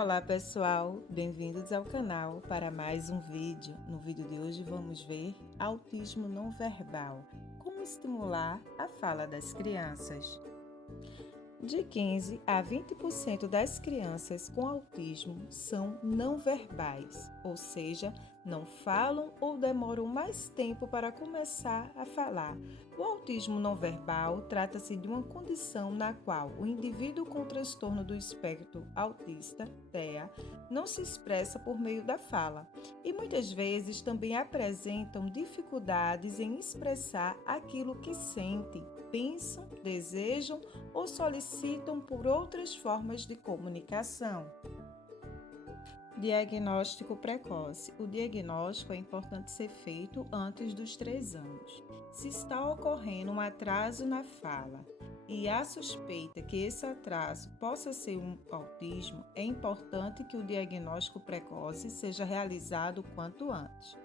Olá pessoal, bem-vindos ao canal para mais um vídeo. No vídeo de hoje vamos ver autismo não verbal, como estimular a fala das crianças. De 15 a 20% das crianças com autismo são não verbais, ou seja, não falam ou demoram mais tempo para começar a falar. O autismo não verbal trata-se de uma condição na qual o indivíduo com transtorno do espectro autista, TEA, não se expressa por meio da fala e muitas vezes também apresentam dificuldades em expressar aquilo que sentem, pensam, desejam ou solicitam por outras formas de comunicação. Diagnóstico precoce. O diagnóstico é importante ser feito antes dos 3 anos. Se está ocorrendo um atraso na fala e há suspeita que esse atraso possa ser um autismo, é importante que o diagnóstico precoce seja realizado o quanto antes.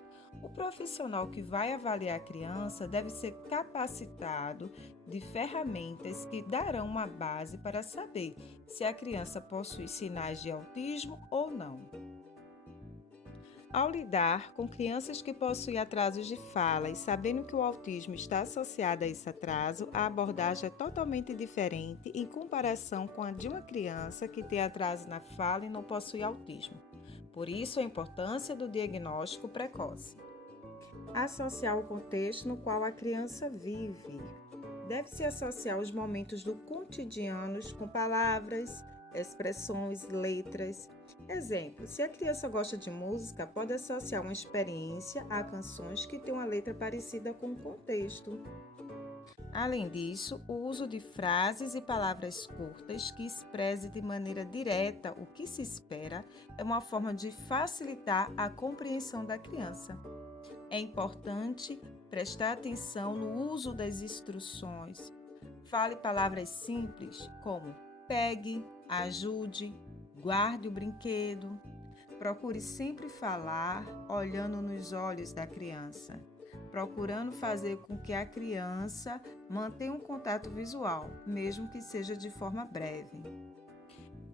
O profissional que vai avaliar a criança deve ser capacitado de ferramentas que darão uma base para saber se a criança possui sinais de autismo ou não. Ao lidar com crianças que possuem atrasos de fala e sabendo que o autismo está associado a esse atraso, a abordagem é totalmente diferente em comparação com a de uma criança que tem atraso na fala e não possui autismo. Por isso, a importância do diagnóstico precoce. Associar o contexto no qual a criança vive. Deve-se associar os momentos do cotidiano com palavras, expressões, letras. Exemplo, se a criança gosta de música, pode associar uma experiência a canções que têm uma letra parecida com o contexto. Além disso, o uso de frases e palavras curtas que expressem de maneira direta o que se espera é uma forma de facilitar a compreensão da criança. É importante prestar atenção no uso das instruções. Fale palavras simples como pegue, ajude, guarde o brinquedo. Procure sempre falar olhando nos olhos da criança, procurando fazer com que a criança mantenha um contato visual, mesmo que seja de forma breve.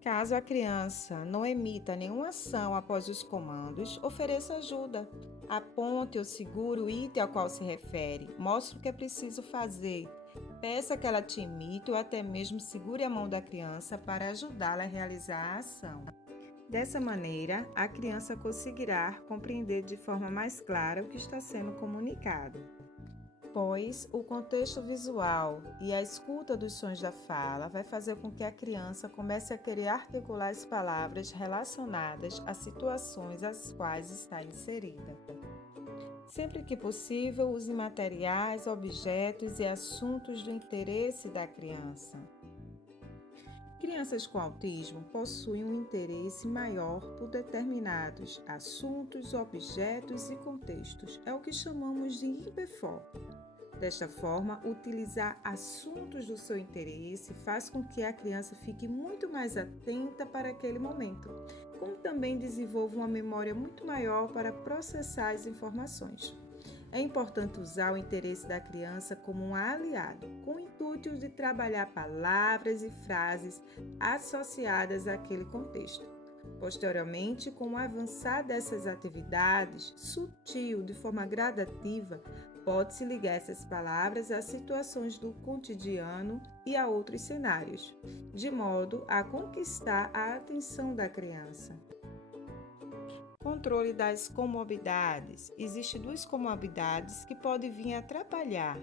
Caso a criança não emita nenhuma ação após os comandos, ofereça ajuda. Aponte ou segure o item ao qual se refere, mostre o que é preciso fazer. Peça que ela te imite ou até mesmo segure a mão da criança para ajudá-la a realizar a ação. Dessa maneira, a criança conseguirá compreender de forma mais clara o que está sendo comunicado. Pois o contexto visual e a escuta dos sons da fala vai fazer com que a criança comece a querer articular as palavras relacionadas às situações às quais está inserida. Sempre que possível, use materiais, objetos e assuntos do interesse da criança. Crianças com autismo possuem um interesse maior por determinados assuntos, objetos e contextos. É o que chamamos de hiperfoco. Desta forma, utilizar assuntos do seu interesse faz com que a criança fique muito mais atenta para aquele momento, como também desenvolva uma memória muito maior para processar as informações. É importante usar o interesse da criança como um aliado, com o intuito de trabalhar palavras e frases associadas àquele contexto. Posteriormente, com o avançar dessas atividades, sutil, de forma gradativa, pode-se ligar essas palavras a situações do cotidiano e a outros cenários, de modo a conquistar a atenção da criança. Controle das comorbidades. Existem 2 comorbidades que podem vir a atrapalhar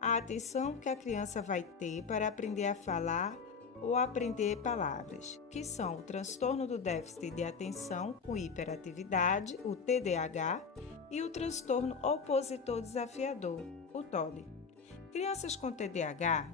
a atenção que a criança vai ter para aprender a falar ou aprender palavras, que são o transtorno do déficit de atenção com hiperatividade, o TDAH, e o transtorno opositor desafiador, o TOD. Crianças com TDAH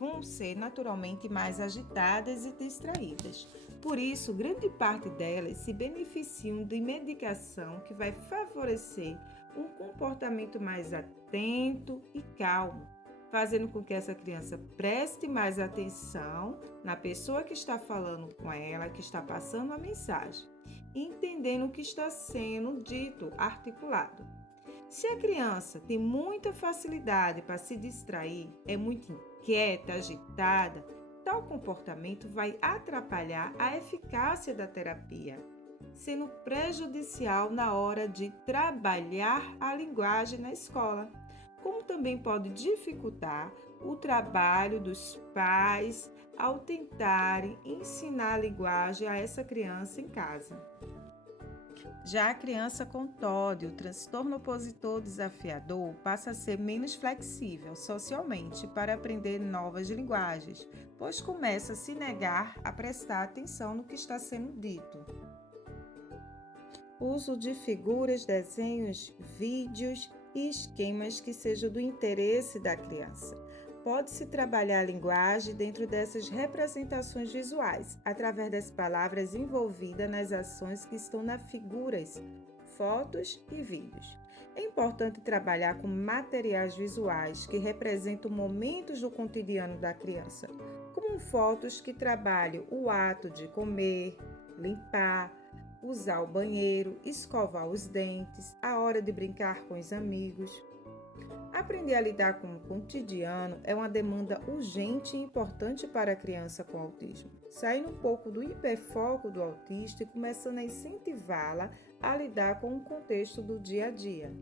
vão ser naturalmente mais agitadas e distraídas. Por isso, grande parte delas se beneficiam de medicação que vai favorecer um comportamento mais atento e calmo, fazendo com que essa criança preste mais atenção na pessoa que está falando com ela, que está passando a mensagem, entendendo o que está sendo dito, articulado. Se a criança tem muita facilidade para se distrair, é muito inquieta, agitada, tal comportamento vai atrapalhar a eficácia da terapia, sendo prejudicial na hora de trabalhar a linguagem na escola, como também pode dificultar o trabalho dos pais ao tentarem ensinar a linguagem a essa criança em casa. Já a criança com TOD, o transtorno opositor desafiador, passa a ser menos flexível socialmente para aprender novas linguagens, pois começa a se negar a prestar atenção no que está sendo dito. Uso de figuras, desenhos, vídeos e esquemas que sejam do interesse da criança. Pode-se trabalhar a linguagem dentro dessas representações visuais, através das palavras envolvidas nas ações que estão nas figuras, fotos e vídeos. É importante trabalhar com materiais visuais que representam momentos do cotidiano da criança, como fotos que trabalham o ato de comer, limpar, usar o banheiro, escovar os dentes, a hora de brincar com os amigos. Aprender a lidar com o cotidiano é uma demanda urgente e importante para a criança com autismo. Saindo um pouco do hiperfoco do autista e começando a incentivá-la a lidar com o contexto do dia a dia.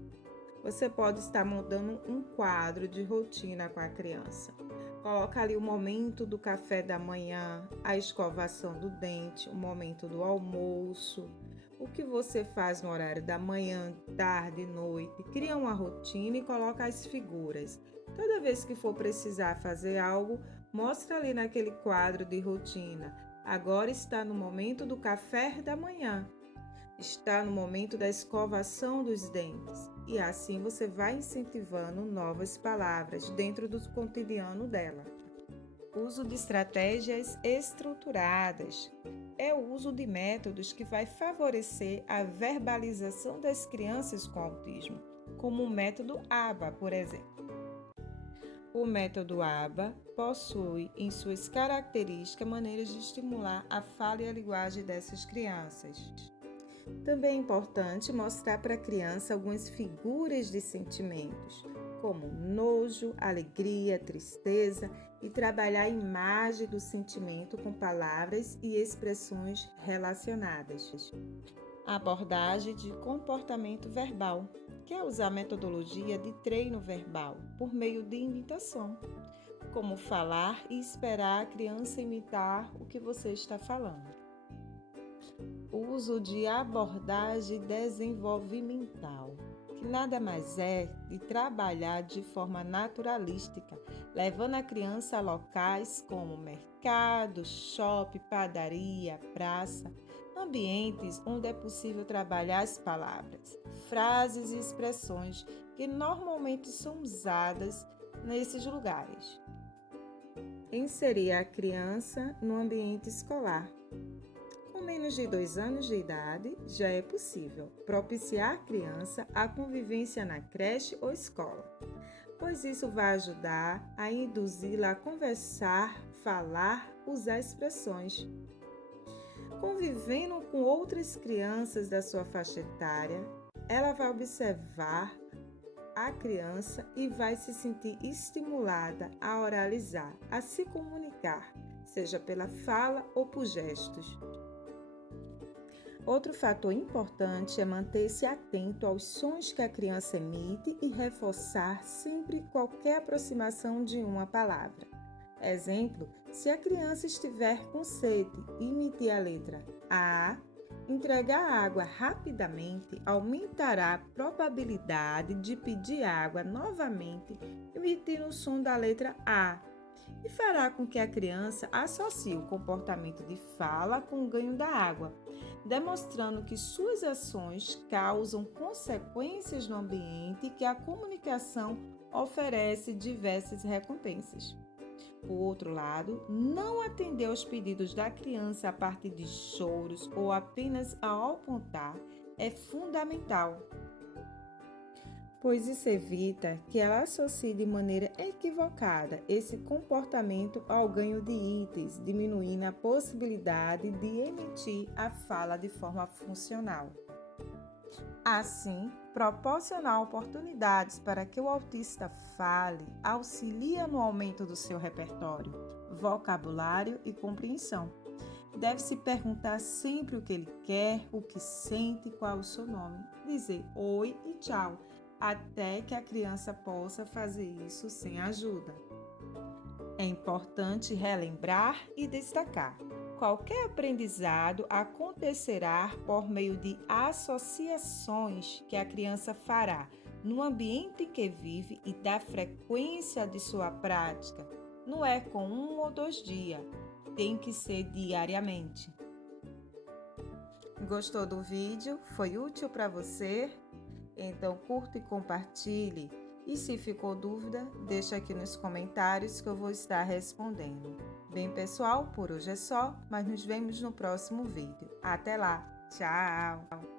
Você pode estar montando um quadro de rotina com a criança. Coloca ali o momento do café da manhã, a escovação do dente, o momento do almoço, o que você faz no horário da manhã, tarde e noite. Cria uma rotina e coloca as figuras. Toda vez que for precisar fazer algo, mostra ali naquele quadro de rotina. Agora está no momento do café da manhã. Está no momento da escovação dos dentes. E assim você vai incentivando novas palavras dentro do cotidiano dela. Uso de estratégias estruturadas. É o uso de métodos que vai favorecer a verbalização das crianças com autismo, como o método ABA, por exemplo. O método ABA possui em suas características maneiras de estimular a fala e a linguagem dessas crianças. Também é importante mostrar para a criança algumas figuras de sentimentos, como nojo, alegria, tristeza, e trabalhar a imagem do sentimento com palavras e expressões relacionadas. A abordagem de comportamento verbal, que é usar a metodologia de treino verbal por meio de imitação, como falar e esperar a criança imitar o que você está falando. Uso de abordagem desenvolvimental, que nada mais é de trabalhar de forma naturalística, levando a criança a locais como mercado, shopping, padaria, praça, ambientes onde é possível trabalhar as palavras, frases e expressões que normalmente são usadas nesses lugares. Inserir a criança no ambiente escolar. Com menos de 2 anos de idade, já é possível propiciar à criança a convivência na creche ou escola, pois isso vai ajudar a induzi-la a conversar, falar, usar expressões. Convivendo com outras crianças da sua faixa etária, ela vai observar a criança e vai se sentir estimulada a oralizar, a se comunicar, seja pela fala ou por gestos. Outro fator importante é manter-se atento aos sons que a criança emite e reforçar sempre qualquer aproximação de uma palavra. Exemplo, se a criança estiver com sede e emitir a letra A, entregar água rapidamente aumentará a probabilidade de pedir água novamente emitindo o som da letra A, e fará com que a criança associe o comportamento de fala com o ganho da água, demonstrando que suas ações causam consequências no ambiente e que a comunicação oferece diversas recompensas. Por outro lado, não atender aos pedidos da criança a partir de choros ou apenas ao apontar é fundamental, pois isso evita que ela associe de maneira equivocada esse comportamento ao ganho de itens, diminuindo a possibilidade de emitir a fala de forma funcional. Assim, proporcionar oportunidades para que o autista fale auxilia no aumento do seu repertório, vocabulário e compreensão. Deve-se perguntar sempre o que ele quer, o que sente, qual o seu nome. Dizer oi e tchau, até que a criança possa fazer isso sem ajuda. É importante relembrar e destacar. Qualquer aprendizado acontecerá por meio de associações que a criança fará no ambiente em que vive e da frequência de sua prática. Não é com 1 ou 2 dias, tem que ser diariamente. Gostou do vídeo? Foi útil para você? Então curta e compartilhe. E se ficou dúvida, deixa aqui nos comentários que eu vou estar respondendo. Bem, pessoal, por hoje é só, mas nos vemos no próximo vídeo. Até lá! Tchau!